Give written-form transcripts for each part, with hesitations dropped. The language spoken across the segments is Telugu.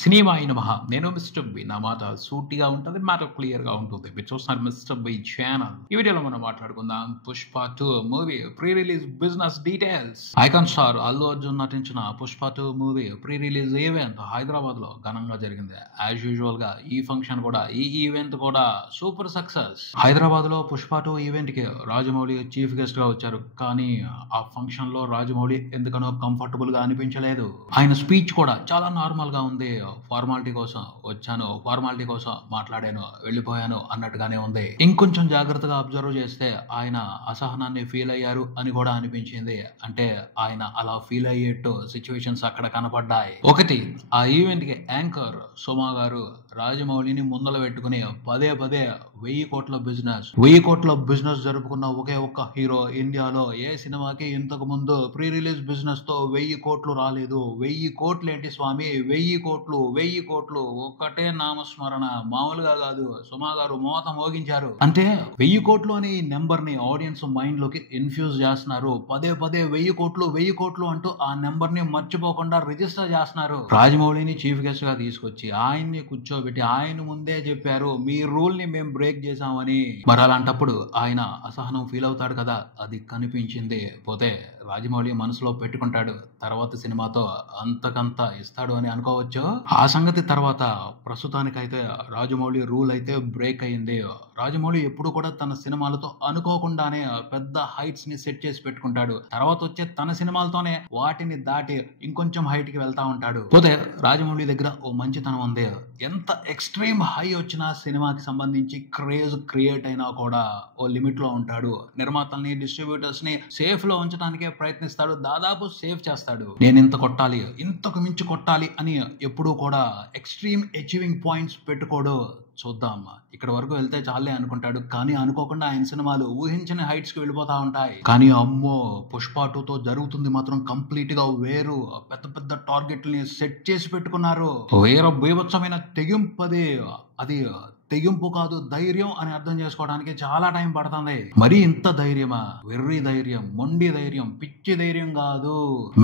సినిమా అయిన మహా నేను మిస్టర్ బి. నా మాట సూటిగా ఉంటుంది, మాట క్లియర్ గా ఉంటుంది. మీరు చూస్తున్నారు మిస్టర్ బి ఛానల్. ఈ వీడియోలో మనం మాట్లాడుకుందాం Pushpa 2 movie pre release business details. Icon star Allu Arjun నటించిన Pushpa 2 movie pre release event Hyderabad లో ఘనంగా జరిగింది. యాజ్ యూజువల్ గా ఈ ఫంక్షన్ కూడా, ఈ ఈవెంట్ కూడా సూపర్ సక్సెస్. హైదరాబాద్ లో పుష్ప 2 ఈవెంట్ కి రాజమౌళి చీఫ్ గెస్ట్ గా వచ్చారు. కానీ ఆ ఫంక్షన్ లో రాజమౌళి ఎందుకనో కంఫర్టబుల్ గా అనిపించలేదు. ఆయన స్పీచ్ కూడా చాలా నార్మల్ గా ఉంది. ఫార్మాలిటీ కోసం వచ్చాను, ఫార్మాలిటీ కోసం మాట్లాడాను, వెళ్ళిపోయాను అన్నట్టుగానే ఉంది. ఇంకొంచెం జాగ్రత్తగా అబ్జర్వ్ చేస్తే ఆయన అసహనాన్ని ఫీల్ అయ్యారు అని కూడా అనిపించింది. అంటే ఆయన అలా ఫీల్ అయ్యేట్టు సిచ్యువేషన్స్ అక్కడ కనపడ్డాయి. ఒకటి, ఆ ఈవెంట్ కి యాంకర్ సుమా గారు రాజమౌళిని ముందల పెట్టుకుని పదే 1000 కోట్ల బిజినెస్ జరుపుకున్న ఒకే ఒక్క హీరో ఇండియాలో. ఏ సినిమాకి ఇంతకు ముందు ప్రీ రిలీజ్ బిజినెస్ తో 1000 కోట్లు రాలేదు. 1000 కోట్లు ఏంటి స్వామి, 1000 కోట్లు ఒక్కటే నామస్మరణ, మామూలుగా కాదు. సుమా గారు మోత మోగించారు. అంటే 1000 కోట్లు అనే ఈ నెంబర్ ని ఆడియన్స్ మైండ్ లోకి ఇన్ఫ్యూజ్ చేస్తున్నారు. పదే 1000 కోట్లు అంటూ ఆ నెంబర్ ని మర్చిపోకుండా రిజిస్టర్ చేస్తున్నారు. రాజమౌళిని చీఫ్ గెస్ట్ గా తీసుకొచ్చి ఆయన్ని కూర్చోబెట్టి ఆయన ముందే చెప్పారు, మీ రూల్ ని మేము బ్రేక్ చేశామని. మరి అలాంటప్పుడు ఆయన అసహనం ఫీల్ అవుతాడు కదా, అది కనిపించింది. పోతే రాజమౌళి మనసులో పెట్టుకుంటాడు, తర్వాత సినిమాతో అంతకంత ఇస్తాడు అని అనుకోవచ్చు. ఆ సంగతి తర్వాత. ప్రస్తుతానికైతే రాజమౌళి రూల్ అయితే బ్రేక్ అయింది. రాజమౌళి ఎప్పుడు కూడా తన సినిమాలతో అనుకోకుండానే పెద్ద హైట్స్ ని సెట్ చేసి పెట్టుకుంటాడు. తర్వాత వచ్చే తన సినిమాలతోనే వాటిని దాటి ఇంకొంచెం హైట్ కి వెళ్తా ఉంటాడు. పోతే రాజమౌళి దగ్గర ఓ మంచితనం ఉంది. ఎంత ఎక్స్ట్రీమ్ హై వచ్చినా సినిమాకి సంబంధించి క్రేజ్ క్రియేట్ అయినా కూడా ఓ లిమిట్ లో ఉంటాడు. నిర్మాతల్ని, డిస్ట్రిబ్యూటర్స్ ని సేఫ్ లో ఉంచడానికే ప్రయత్నిస్తాడు. దాదాపు సేఫ్ చేస్తాడు. నేను ఇంత కొట్టాలి, ఇంతకు మించి కొట్టాలి అని ఎప్పుడూ కూడా ఎక్స్ట్రీమ్ అచీవింగ్ పాయింట్స్ పెట్టుకోడు. చూద్దాం, ఇక్కడ వరకు వెళ్తే చాలే అనుకుంటాడు. కానీ అనుకోకుండా ఆయన సినిమాలు ఊహించని హైట్స్ కి వెళ్ళిపోతా ఉంటాయి. కానీ అమ్మో, పుష్ప 2 తో జరుగుతుంది మాత్రం కంప్లీట్ గా వేరు. పెద్ద టార్గెట్లని సెట్ చేసి పెట్టుకున్నారు. వేరే బీభత్సమైన తెగింపది. అది తెగింపు కాదు, ధైర్యం అని అర్థం చేసుకోవడానికి చాలా టైం పడుతుంది. మరి ఇంత ధైర్యమా? వెర్రి ధైర్యం, మొండి ధైర్యం, పిచ్చి ధైర్యం కాదు,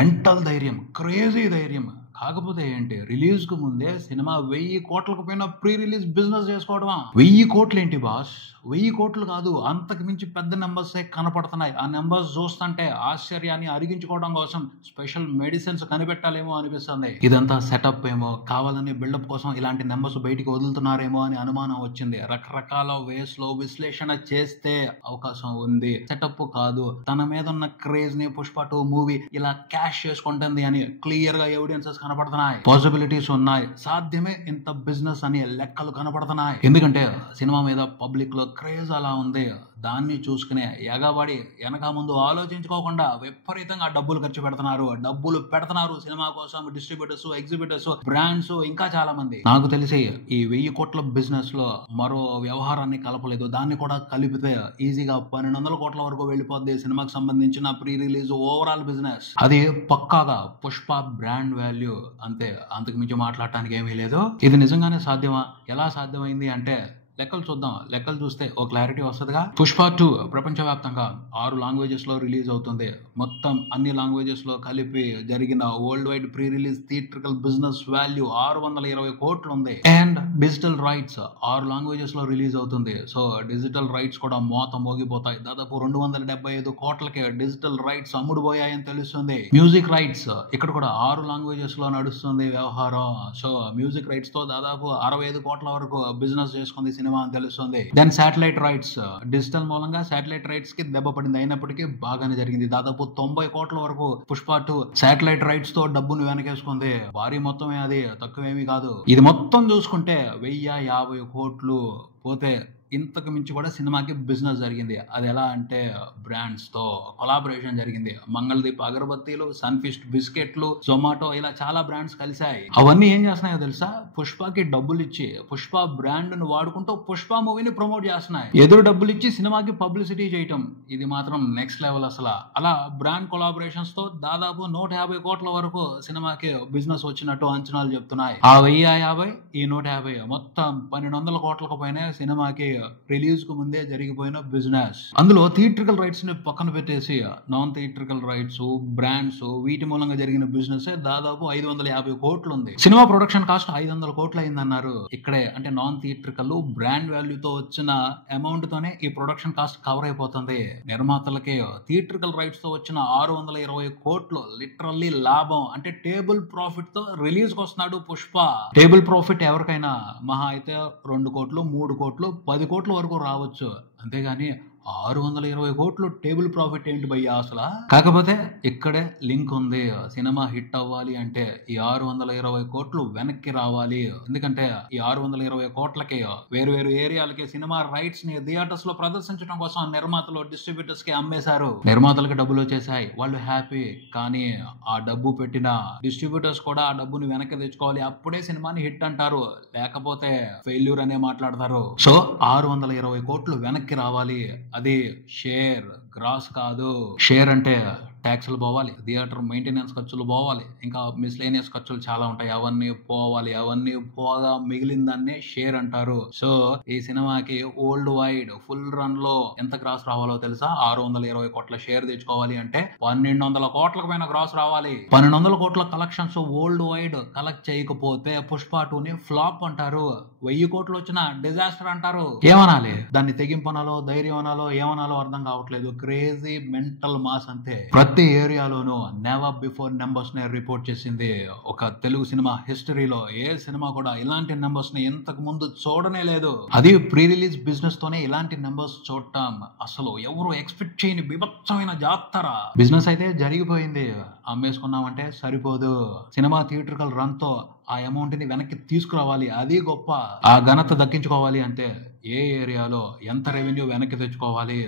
మెంటల్ ధైర్యం, క్రేజీ ధైర్యం. కాకపోతే ఏంటి, రిలీజ్ కు ముందే సినిమా 1000 కోట్లకు పైన ప్రీ రిలీజ్ బిజినెస్ చేసుకోవడమా? 1000 కోట్లు ఏంటి బాస్, 1000 కోట్లు కాదు, అంతకు మించి పెద్ద నెంబర్స్ కనపడుతున్నాయి. ఆ నెంబర్స్ చూస్తుంటే ఆశ్చర్యాన్ని అరిగించుకోవడం కోసం స్పెషల్ మెడిసిన్స్ కనిపెట్టాలేమో అనిపిస్తుంది. ఇదంతా సెటప్ ఏమో, కావాలని బిల్డప్ కోసం ఇలాంటి నెంబర్స్ బయటికి వదులుతున్నారేమో అని అనుమానం వచ్చింది. రకరకాల వేస్ లో విశ్లేషణ చేస్తే అవకాశం ఉంది. సెటప్ కాదు, తన మీద ఉన్న క్రేజ్ ని పుష్ప 2 మూవీ ఇలా క్యాష్ చేసుకుంటుంది అని క్లియర్ గా ఎవిడెన్సెస్ కనపడుతున్నాయి. పాసిబిలిటీస్ ఉన్నాయి. సాధ్యమే ఇంత బిజినెస్ అని లెక్కలు కనపడుతున్నాయి. ఎందుకంటే సినిమా మీద పబ్లిక్ లో క్రేజ్ అలా ఉంది. దాన్ని చూసుకునే ఎగబడి వెనక ముందు ఆలోచించుకోకుండా విపరీతంగా డబ్బులు ఖర్చు పెడుతున్నారు సినిమా కోసం. డిస్ట్రిబ్యూటర్స్, ఎగ్జిబిటర్స్, బ్రాండ్స్, ఇంకా చాలా మంది. నాకు తెలిసి ఈ 1000 కోట్ల బిజినెస్ లో మరో వ్యవహారాన్ని కలపలేదు. దాన్ని కూడా కలిపితే ఈజీగా 1200 కోట్ల వరకు వెళ్ళిపోద్ది సినిమాకి సంబంధించిన ప్రీ రిలీజ్ ఓవరాల్ బిజినెస్. అది పక్కాగా పుష్ప బ్రాండ్ వాల్యూ. అంతే, అంతకు మించి మాట్లాడటానికి ఏమీ లేదు. ఇది నిజంగానే సాధ్యమా? ఎలా సాధ్యమైంది అంటే లెక్కలు చూద్దాం. లెక్కలు చూస్తే ఓ క్లారిటీ వస్తుందిగా. పుష్ప 2 ప్రపంచవ్యాప్తంగా 6 లాంగ్వేజెస్ లో రిలీజ్ అవుతుంది. మొత్తం అన్ని లాంగ్వేజెస్ లో కలిపి జరిగిన world wide pre release theatrical business value 620 కోట్లు ఉంది. అండ్ డిజిటల్ రైట్స్ 6 లాంగ్వేజెస్ లో రిలీజ్ అవుతుంది. సో డిజిటల్ రైట్స్ కూడా మోత మోగిపోతాయి. దాదాపు 275 కోట్లకి డిజిటల్ రైట్స్ అమ్ముడుపోయాయని తెలుస్తుంది. మ్యూజిక్ రైట్స్ ఇక్కడ కూడా 6 లాంగ్వేజెస్ లో నడుస్తుంది వ్యవహారం. సో మ్యూజిక్ రైట్స్ తో దాదాపు 65 కోట్ల వరకు బిజినెస్ చేసుకుంది సినిమా అని తెలుస్తుంది. దెన్ శాటిలైట్ రైట్స్, డిజిటల్ మూలంగా శాటిలైట్ రైట్స్ కి దెబ్బ పడింది. అయినప్పటికీ బాగానే జరిగింది. దాదాపు 90 కోట్ల వరకు పుష్ప 2 శాటిలైట్ రైట్స్ తో డబ్బును వెనకేసుకుంది. భారీ మొత్తమే, అది తక్కువేమీ కాదు. ఇది మొత్తం చూసుకుంటే 1050 కోట్లు. పోతే ఇంతకు మించి కూడా సినిమాకి బిజినెస్ జరిగింది. అది ఎలా అంటే బ్రాండ్స్ తో కొలాబరేషన్ జరిగింది. మంగళదీప్ అగరబత్తీలు, సన్ఫిస్ట్ బిస్కెట్లు, జొమాటో, ఇలా చాలా బ్రాండ్స్ కలిశాయి. అవన్నీ ఏం చేస్తున్నాయో తెలుసా? పుష్పకి డబ్బులు ఇచ్చి పుష్ప బ్రాండ్ ను వాడుకుంటూ పుష్ప మూవీని ప్రమోట్ చేస్తున్నాయి. ఎదురు డబ్బులు ఇచ్చి సినిమాకి పబ్లిసిటీ చేయటం, ఇది మాత్రం నెక్స్ట్ లెవెల్ అసలు. అలా బ్రాండ్ కొలాబరేషన్స్ తో దాదాపు 150 కోట్ల వరకు సినిమాకి బిజినెస్ వచ్చినట్టు అంచనాలు చెప్తున్నాయి. ఆ 1050, ఈ 150 మొత్తం 1200 కోట్లకు పైన సినిమాకి రిలీజ్ కు ముందే జరిగిపోయిన బిజినెస్. అందులో థియేట్రికల్ రైట్స్ ని పక్కన పెట్టేసి నాన్ థియేట్రికల్ రైట్స్, బ్రాండ్స్ వీటి మూలంగా జరిగిన బిజినెస్ దాదాపు 550 కోట్లు ఉంది. సినిమా ప్రొడక్షన్ కాస్ట్ 500 కోట్లు అయిందన్నారు. ఇక్కడే అంటే నాన్ థియేట్రికల్ బ్రాండ్ వాల్యూతో వచ్చిన అమౌంట్ తోనే ఈ ప్రొడక్షన్ కాస్ట్ కవర్ అయిపోతుంది. నిర్మాతలకి థియేట్రికల్ రైట్స్ తో వచ్చిన 620 కోట్లు లిటరల్లీ లాభం. అంటే టేబుల్ ప్రాఫిట్ తో రిలీజ్ కు వస్తున్నాడు పుష్ప. టేబుల్ ప్రాఫిట్ ఎవరికైనా మహా అయితే 2 కోట్లు, 3 కోట్లు, 10 కోట్ల వరకు రావచ్చు. అంతేగాని 620 కోట్లు టేబుల్ ప్రాఫిట్ ఏంటి భయ్యా అసలు? కాకపోతే ఇక్కడే లింక్ ఉంది. సినిమా హిట్ అవ్వాలి అంటే ఈ 620 కోట్లు వెనక్కి రావాలి. ఎందుకంటే ఈ 620 కోట్లకి వేరు ఏరియాలకి సినిమా రైట్స్ ని థియేటర్స్ లో ప్రదర్శించడం కోసం నిర్మాతలు డిస్ట్రిబ్యూటర్స్ కి అమ్మేశారు. నిర్మాతలకు డబ్బులు వచ్చేసాయి, వాళ్ళు హ్యాపీ. కానీ ఆ డబ్బు పెట్టిన డిస్ట్రిబ్యూటర్స్ కూడా ఆ డబ్బుని వెనక్కి తెచ్చుకోవాలి. అప్పుడే సినిమాని హిట్ అంటారు, లేకపోతే ఫెయిల్యూర్ అనే మాట్లాడతారు. సో 620 కోట్లు వెనక్కి రావాలి. అది షేర్, గ్రాస్ కాదు. షేర్ అంటే ట్యాక్సులు పోవాలి, థియేటర్ మెయింటెనెన్స్ ఖర్చులు పోవాలి, ఇంకా మిస్లేనియస్ ఖర్చులు చాలా ఉంటాయి, అవన్నీ పోవాలి. అవన్నీ పోగా మిగిలిన దాన్నే షేర్ అంటారు. సో ఈ సినిమాకి వరల్డ్ వైడ్ ఫుల్ రన్ లో ఎంత గ్రాస్ రావాలో తెలుసా? 620 కోట్ల షేర్ తెచ్చుకోవాలి అంటే 1200 కోట్లకు పైన గ్రాస్ రావాలి. 1200 కోట్ల కలెక్షన్స్ వరల్డ్ వైడ్ కలెక్ట్ చేయకపోతే పుష్ప 2ని ఫ్లాప్ అంటారు. 1000 కోట్లు వచ్చిన డిజాస్టర్ అంటారు. ఏమనాలి దాన్ని? తెగింపు అనాలో, ధైర్యం అనాలో, ఏమనాలో అర్థం కావట్లేదు. క్రేజీ మెంటల్ మాస్ అంతే. ప్రతి ఏరియాలోనూ నెవర్ బిఫోర్ నెంబర్స్ ని రిపోర్ట్ చేసింది. ఒక తెలుగు సినిమా హిస్టరీలో ఏ సినిమా కూడా ఇలాంటి నెంబర్స్ ని ఇంతకు ముందు చూడనే లేదు. అది ప్రీ రిలీజ్ బిజినెస్ తోనే ఇలాంటి నెంబర్స్ చూడటం అసలు ఎవరు ఎక్స్పెక్ట్ చేయని బీభత్సమైన జాతర. బిజినెస్ అయితే జరిగిపోయింది, అమ్మేసుకున్నామంటే సరిపోదు. సినిమా థియేట్రికల్ రన్ తో ఆ అమౌంట్ ని వెనక్కి తీసుకురావాలి, అది గొప్ప. ఆ ఘనత దక్కించుకోవాలి అంటే ఏ ఏరియాలో ఎంత రెవెన్యూ వెనక్కి తెచ్చుకోవాలి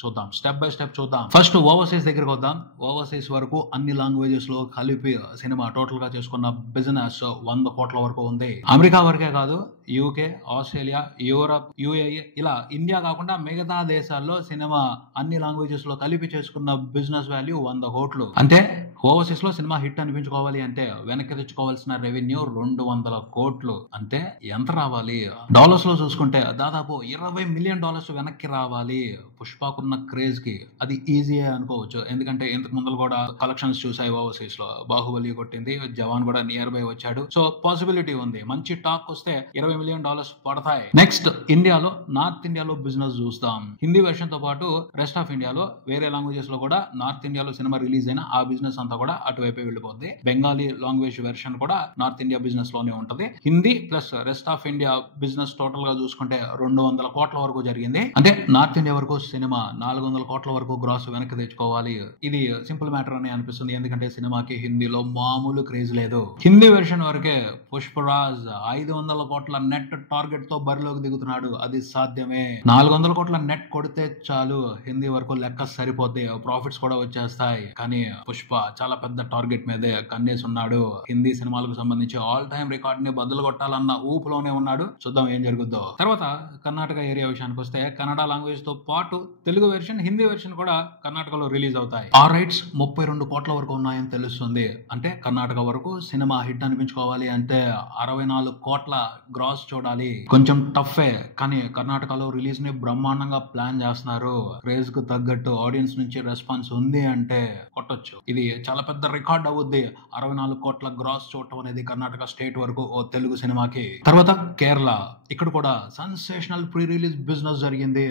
చూద్దాం. స్టెప్ బై స్టెప్ చూద్దాం. ఫస్ట్ ఓవర్సీస్ దగ్గరకు వద్దాం. ఓవర్సీస్ వరకు అన్ని లాంగ్వేజెస్ లో కలిపి సినిమా టోటల్ గా చేసుకున్న బిజినెస్ 100 కోట్ల వరకు ఉంది. అమెరికా వరకే కాదు, యూకే, ఆస్ట్రేలియా, యూరప్, యుఏఈ ఇలా ఇండియా కాకుండా మిగతా దేశాల్లో సినిమా అన్ని లాంగ్వేజెస్ లో కలిపి చేసుకున్న బిజినెస్ వాల్యూ 100 కోట్లు. అంటే ఓవర్సీస్ లో సినిమా హిట్ అనిపించుకోవాలి అంటే వెనక్కి తెచ్చుకోవాల్సిన రెవెన్యూ 200 కోట్లు. అంటే ఎంత రావాలి? డాలర్స్ లో చూసుకుంటే దాదాపు $20 మిలియన్ వెనక్కి రావాలి. పుష్పకున్న క్రేజ్ కి అది ఈజీ అనుకోవచ్చు. ఎందుకంటే ఇంతకు ముందు కూడా కలెక్షన్స్ చూసాయి ఓవర్సీస్ లో. బాహుబలి కొట్టింది, జవాన్ కూడా నియర్ బై వచ్చాడు. సో పాసిబిలిటీ ఉంది. మంచి టాక్ వస్తే $20 మిలియన్ పడతాయి. నెక్స్ట్ ఇండియాలో, నార్త్ ఇండియాలో బిజినెస్ చూస్తాం. హిందీ వెర్షన్ తో పాటు రెస్ట్ ఆఫ్ ఇండియాలో వేరే లాంగ్వేజెస్ లో కూడా నార్త్ ఇండియాలో సినిమా రిలీజ్ అయిన ఆ బిజినెస్ అంతా కూడా అటువైపే వెళ్ళిపోద్ది. బెంగాలీ లాంగ్వేజ్ వెర్షన్ కూడా నార్త్ ఇండియా బిజినెస్ లోనే ఉంటది. Hindi plus rest of India business total గా చూసుకుంటే 200 కోట్ల వరకు జరిగింది. అంటే నార్త్ ఇండియా వరకు సినిమా 400 కోట్ల వరకు గ్రాస్ వెనక్కి తెచ్చుకోవాలి. ఇది సింపుల్ మ్యాటర్ అని అనిపిస్తుంది, ఎందుకంటే సినిమాకి హిందీలో మామూలు క్రేజ్ లేదు. హిందీ వెర్షన్ వరకే పుష్పరాజ్ 500 కోట్ల నెట్ టార్గెట్ తో బరిలోకి దిగుతున్నాడు. అది సాధ్యమే. 400 కోట్ల నెట్ కొడితే చాలు, హిందీ వరకు లెక్క సరిపోద్ది, ప్రాఫిట్స్ కూడా వచ్చేస్తాయి. కానీ పుష్ప చాలా పెద్ద టార్గెట్ మీదే కన్నేసి ఉన్నాడు. హిందీ సినిమాలకు సంబంధించి ఆల్ టైమ్ రికార్డ్ ని బదులు కొట్టాలన్న ఊపులోనే ఉన్నాడు. చూద్దాం ఏం జరుగుద్దో. తర్వాత కర్ణాటక ఏరియా విషయానికి వస్తే కన్నడ లాంగ్వేజ్ తో పాటు తెలుగు వెర్షన్, హిందీ వెర్షన్ కూడా కర్ణాటకలో రిలీజ్ అవుతాయి. ఆ రైట్స్ 32 కోట్ల వరకు ఉన్నాయని తెలుస్తుంది. అంటే కర్ణాటక వరకు సినిమా హిట్ అనిపించుకోవాలి అంటే 64 కోట్ల గ్రాస్ చూడాలి. కొంచెం టఫే, కానీ కర్ణాటకలో రిలీజ్ ని బ్రహ్మాండంగా ప్లాన్ చేస్తున్నారు. క్రేజ్ కు తగ్గట్టు ఆడియన్స్ నుంచి రెస్పాన్స్ ఉంది అంటే కొట్టొచ్చు. ఇది చాలా పెద్ద రికార్డ్ అవుద్ది. 64 కోట్ల గ్రాస్ చూడటం అనేది కర్ణాటక స్టేట్ వరకు ఓ తెలుగు సినిమాకి. తర్వాత కేరళ, ఇక్కడ కూడా సెన్సేషనల్ ప్రీ రిలీజ్ బిజినెస్ జరిగింది.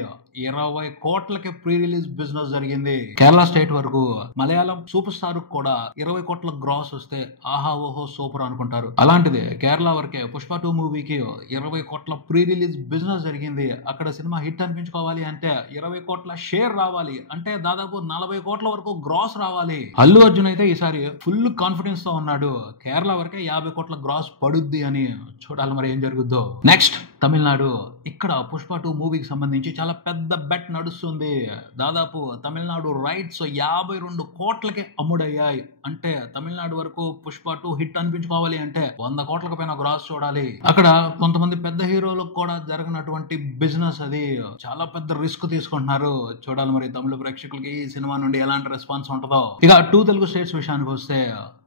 20 కోట్లకి ప్రీ రిలీజ్ బిజినెస్ జరిగింది. కేరళ స్టేట్ వరకు మలయాళం సూపర్ స్టార్ కూడా 20 కోట్ల గ్రాస్ వస్తే ఆహా ఓహో సూపర్ అనుకుంటారు. అలాంటిది కేరళ వరకే పుష్ప 2 మూవీకి 20 కోట్ల ప్రీ రిలీజ్ బిజినెస్ జరిగింది. అక్కడ సినిమా హిట్ అనిపించుకోవాలి అంటే 20 కోట్ల షేర్ రావాలి. అంటే దాదాపు 40 కోట్ల వరకు గ్రాస్ రావాలి. అల్లు అర్జున్ అయితే ఈసారి ఫుల్ కాన్ఫిడెన్స్ తో ఉన్నాడు. కేరళ వరకే 50 కోట్ల గ్రాస్ పడుద్ది అని. చూడాలి మరి ఏం జరుగుద్దో. నెక్స్ట్ తమిళనాడు. ఇక్కడ పుష్ప 2 మూవీకి సంబంధించి చాలా పెద్ద బెట్ నడుస్తుంది. దాదాపు తమిళనాడు రైట్స్ 52 కోట్లకి అమ్ముడయ్యాయి. అంటే తమిళనాడు వరకు పుష్ప 2 హిట్ అనిపించుకోవాలి అంటే 100 కోట్లకు పైన గ్రాస్ చూడాలి. అక్కడ కొంతమంది పెద్ద హీరోలకు కూడా జరిగినటువంటి బిజినెస్ అది. చాలా పెద్ద రిస్క్ తీసుకుంటున్నారు. చూడాలి మరి తమిళ ప్రేక్షకులకి ఈ సినిమా నుండి ఎలాంటి రెస్పాన్స్ ఉంటుందో. ఇక 2 తెలుగు స్టేట్స్ విషయానికి వస్తే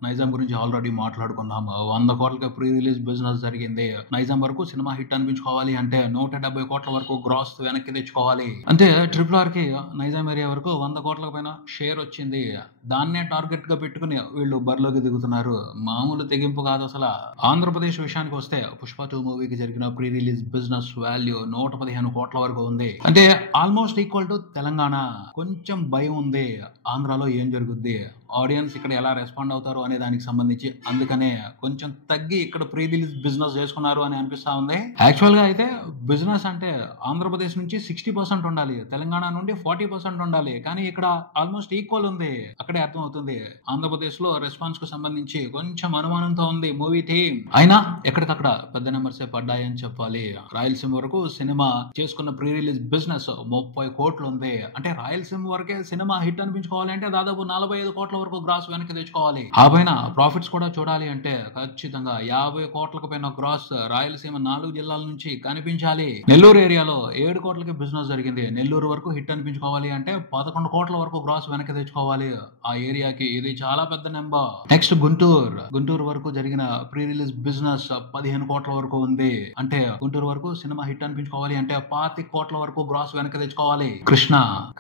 నైజాం గురించి ఆల్రెడీ మాట్లాడుకున్నాము. 100 కోట్లకి ప్రీ రిలీజ్ బిజినెస్ జరిగింది. నైజాం వరకు సినిమా హిట్ అనిపించుకోవాలి తెచ్చుకోవాలి అంటే 170 కోట్ల వరకు గ్రాస్ వెనక్కి తెచ్చుకోవాలి. అంటే RRR కి నైజాం ఏరియా వరకు 100 కోట్ల పైన షేర్ వచ్చింది. దాన్నే టార్గెట్ గా పెట్టుకుని వీళ్ళు బరిలోకి దిగుతున్నారు. మామూలు తెగింపు కాదు అసలు. ఆంధ్రప్రదేశ్ విషయానికి వస్తే పుష్ప 2 మూవీకి జరిగిన ప్రీ రిలీజ్ బిజినెస్ వాల్యూ 115 కోట్ల వరకు ఉంది. అంటే ఆల్మోస్ట్ ఈక్వల్ టు తెలంగాణ. కొంచెం భయం ఉంది ఆంధ్రాలో ఏం జరుగుద్ది, ఆడియన్స్ ఇక్కడ ఎలా రెస్పాండ్ అవుతారు అనే దానికి సంబంధించి. అందుకనే కొంచెం తగ్గి ఇక్కడ ప్రీ రిలీజ్ బిజినెస్ చేసుకున్నారు అని అనిపిస్తా ఉంది. యాక్చువల్ గా అయితే బిజినెస్ అంటే ఆంధ్రప్రదేశ్ నుంచి 60% ఉండాలి, తెలంగాణ నుండి 40% ఉండాలి. కానీ ఇక్కడ ఆల్మోస్ట్ ఈక్వల్ ఉంది. అక్కడే అర్థం అవుతుంది ఆంధ్రప్రదేశ్ లో రెస్పాన్స్ కు సంబంధించి కొంచెం అనుమానంతో ఉంది మూవీ టీమ్. అయినా ఎక్కడికక్కడ పెద్ద నెంబర్సే పడ్డాయని చెప్పాలి. రాయలసీమ వరకు సినిమా చేసుకున్న ప్రీ రిలీజ్ బిజినెస్ 30 కోట్లు ఉంది. అంటే రాయలసీమ వరకే సినిమా హిట్ అనిపించుకోవాలి అంటే దాదాపు 45 కోట్ల వరకు గ్రాస్ వెనక్కి తెచ్చుకోవాలి. ఆ పైన ప్రాఫిట్స్ కూడా చూడాలి అంటే ఖచ్చితంగా 50 కోట్లకు పైన గ్రాస్ రాయలసీమ 4 జిల్లాల నుంచి కనిపించాలి. నెల్లూరు ఏరియాలో 7 కోట్లకి బిజినెస్ జరిగింది. నెల్లూరు వరకు హిట్ అనిపించుకోవాలి అంటే 11 కోట్ల వరకు గ్రాస్ వెనక్కి తెచ్చుకోవాలి. ఆ ఏరియాకి ఇది చాలా పెద్ద నెంబర్. నెక్స్ట్ గుంటూరు వరకు జరిగిన ప్రీ రిలీజ్ బిజినెస్ 15 కోట్ల వరకు ఉంది. అంటే గుంటూరు వరకు సినిమా హిట్ అనిపించుకోవాలి అంటే 25 కోట్ల వరకు గ్రాస్ వెనక్కి తెచ్చుకోవాలి.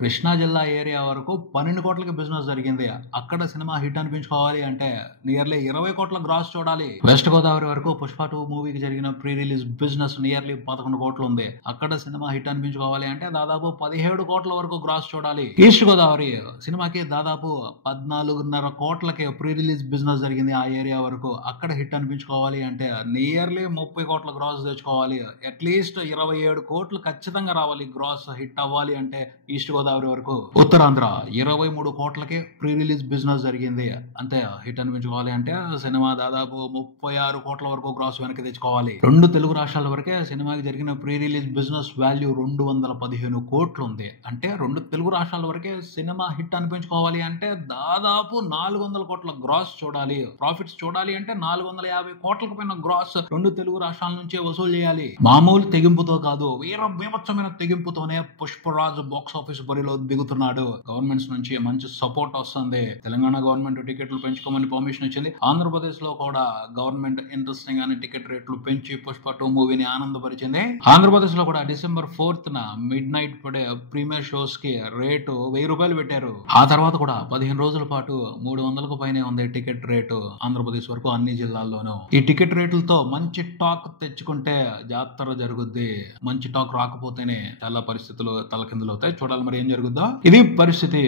కృష్ణా జిల్లా ఏరియా వరకు 12 కోట్లకి బిజినెస్ జరిగింది. అక్కడ సినిమా హిట్ అనిపించుకోవాలి అంటే నియర్లీ 20 కోట్ల గ్రాస్ చూడాలి. వెస్ట్ గోదావరి వరకు పుష్ప 2 మూవీకి జరిగిన ప్రీ రిలీజ్ బిజినెస్ నియర్లీ 11 కోట్లు ఉంది. అక్కడ సినిమా హిట్ అనిపించుకోవాలి అంటే దాదాపు 17 కోట్ల వరకు గ్రాస్ చూడాలి. ఈస్ట్ గోదావరి సినిమాకి దాదాపు 14.5 కోట్లకి ప్రీ రిలీజ్ బిజినెస్ జరిగింది. ఆ ఏరియా వరకు అక్కడ హిట్ అనిపించుకోవాలి అంటే నియర్లీ 30 కోట్ల గ్రాస్ తెచ్చుకోవాలి. అట్లీస్ట్ 27 కోట్లు ఖచ్చితంగా రావాలి గ్రాస్ హిట్ అవ్వాలి అంటే ఈస్ట్ గోదావరి వరకు. ఉత్తరాంధ్ర 23 కోట్లకి ప్రీ రిలీజ్ బిజినెస్ జరిగింది. అంతే హిట్ అనిపించుకోవాలి అంటే సినిమా దాదాపు 36 కోట్ల వరకు గ్రాస్ వెనక్కి తెచ్చుకోవాలి. 2 తెలుగు రాష్ట్రాల వరకే సినిమాకి జరిగిన ప్రీ రిలీజ్ బిజినెస్ వాల్యూ 215 కోట్లు ఉంది. అంటే 2 తెలుగు రాష్ట్రాల వరకే సినిమా హిట్ అనిపించుకోవాలి అంటే దాదాపు 400 కోట్ల గ్రాస్ చూడాలి. ప్రాఫిట్స్ చూడాలి అంటే 450 కోట్లకు పైన గ్రాస్ 2 తెలుగు రాష్ట్రాల నుంచే వసూలు చేయాలి. మామూలు తెగింపుతో కాదు, వీర బీభత్సమైన తెగింపుతోనే పుష్పరాజ్ బాక్స్ ఆఫీస్ బరిలో దిగుతున్నాడు. గవర్నమెంట్స్ నుంచి మంచి సపోర్ట్ వస్తుంది. తెలంగాణ గవర్నమెంట్ టికెట్లు పెంచుకోమని పర్మిషన్ ఇచ్చింది. ఆంధ్రప్రదేశ్ లో కూడా గవర్నమెంట్ ఇంట్రెస్టింగ్ గానే టికెట్ రేట్లు పెంచి పుష్ప 2 మూవీని ఆనందపరిచింది. ఆంధ్రప్రదేశ్ లో కూడా December 4th మిడ్ నైట్ పడే ప్రీమియర్ షోస్ కి రేటు 1000 రూపాయలు పెట్టారు. ఆ తర్వాత కూడా 15 రోజుల పాటు 300కు పైనే ఉంది టికెట్ రేటు ఆంధ్రప్రదేశ్ వరకు అన్ని జిల్లాల్లోనూ. ఈ టికెట్ రేట్లతో మంచి టాక్ తెచ్చుకుంటే జాతర జరుగుద్ది. మంచి టాక్ రాకపోతేనే చాలా పరిస్థితులు తలకిందులు అవుతాయి. చూడాలి మరి ఏం జరుగుద్దో. ఇది పరిస్థితి.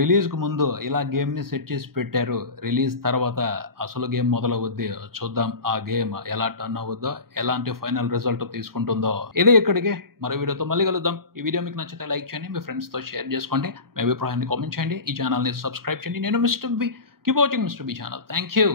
రిలీజ్ కు ముందు ఇలా గేమ్ ని సెట్ చేసి పెట్టారు. రిలీజ్ తర్వాత అసలు గేమ్ మొదలవుద్ది. చూద్దాం ఆ గేమ్ ఎలా టర్న్ అవుద్దో, ఎలాంటి ఫైనల్ రిజల్ట్ తీసుకుంటుందో. ఇది ఇక్కడికి మరో వీడియోతో మళ్ళీ కలుద్దాం. ఈ వీడియో మీకు నచ్చితే లైక్ చేయండి, మీ ఫ్రెండ్స్ తో షేర్ చేసుకోండి, మీ అభిప్రాయాన్ని కామెంట్ చేయండి, ఈ ఛానల్ ని సబ్స్క్రైబ్ చేయండి. నేను mister B. Keep watching mister B channel. Thank you.